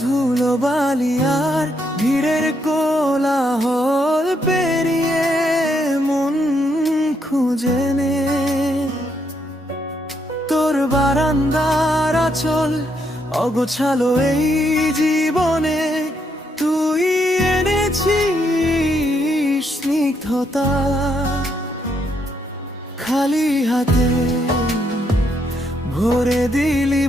ধুলোবালি আর ভিড়ের কোলাহল পেরিয়ে মন খুঁজে নে তোর বারান্দার আঁচল অগোছালো এই জীবনে তুই এনেছিস স্নিগ্ধতা খালি হাতে ভরে দিলি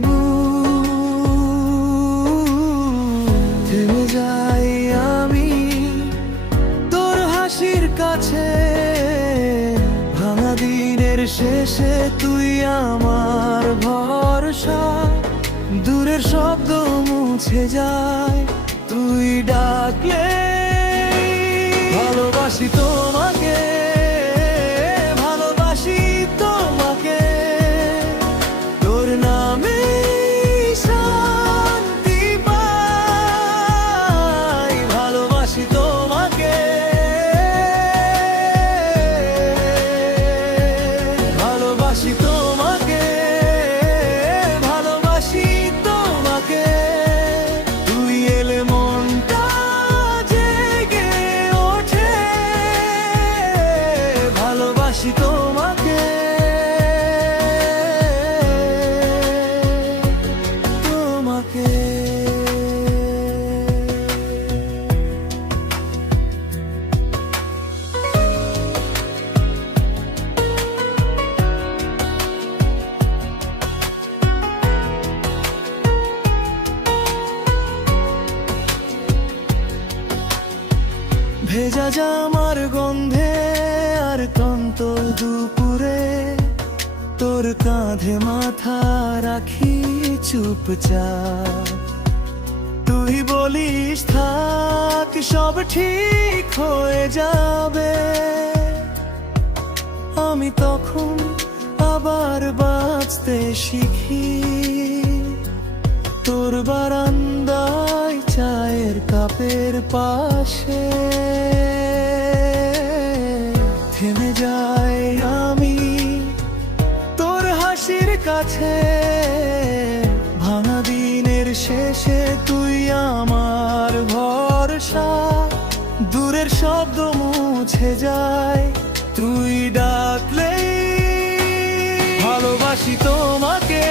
থেমে যাই আমি তোর হাসির কাছে ভাঙা দিনের শেষে তুই আমার ভরসা দূরের শব্দ মুছে যায় তুই ডাকলে ভালোবাসি তোমাকে ভালোবাসি তোমাকে তোর নামে শান্তি পাই ভালোবাসি তোমাকে ভালোবাসি তোমাকে ভালোবাসি তোমাকে তুই এলে মনটা জেগে ওঠে ভালোবাসি তোমাকে তোমাকে ভেজা জামার গন্ধে আর ক্লান্ত দুপুরে তোর কাঁধে মাথা রাখি চুপচাপ তুই বলিস থাক সব ঠিক হয়ে যাবে আমি তখন আবার বাঁচতে শিখি তোর বারান্দায় চায়ের কাপের পাশে থেমে যাই আমি তোর হাসির কাছে ভাঙা দিনের শেষে তুই আমার ভরসা দূরের শব্দ মুছে যায় তুই ডাকলেই ভালোবাসি তোমাকে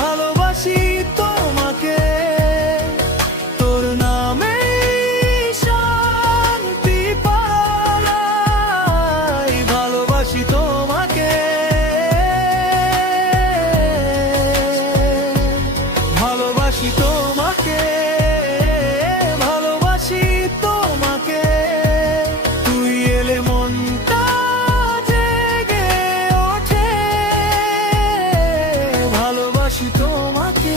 ভালোবাসি তোমাকে তোর নামে শান্তি পাই ভালোবাসি তোমাকে ভালোবাসি তোমাকে ভালোবাসি তোমাকে তুই এলে মনটা জেগে ওঠে ভালোবাসি তোমাকে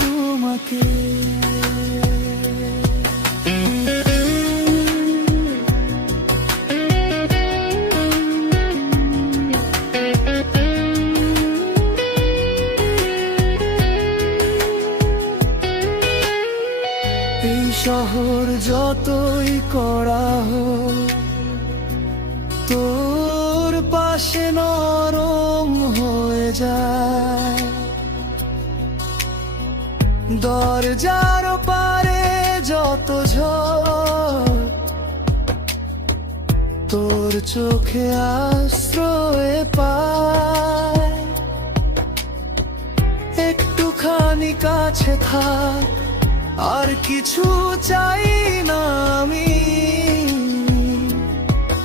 তোমাকে এই শহর যতই করা হোক তোর পাশে নরম হয়ে যায় দরজার পারে যত ঝড় তোর চোখে আশ্রয় পায় একটুখানি কাছে থাক আর কিছু চাই না আমি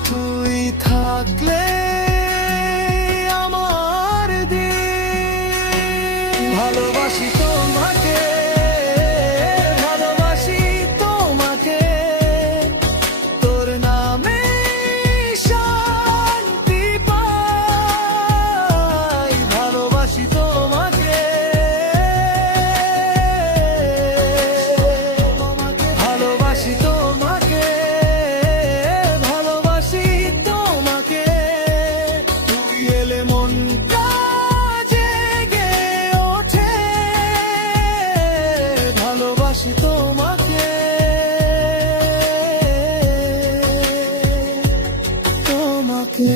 তুই থাকলে আমার দিন ভালোবাসি তোমাকে ভালোবাসি তোমাকে তোর নামে শান্তি পাই ভালোবাসি তোমাকে ভালোবাসি তোমাকে ভালোবাসি তোমাকে তুই এলে মনটা জেগে ওঠে ভালোবাসি তোমাকে তোমাকে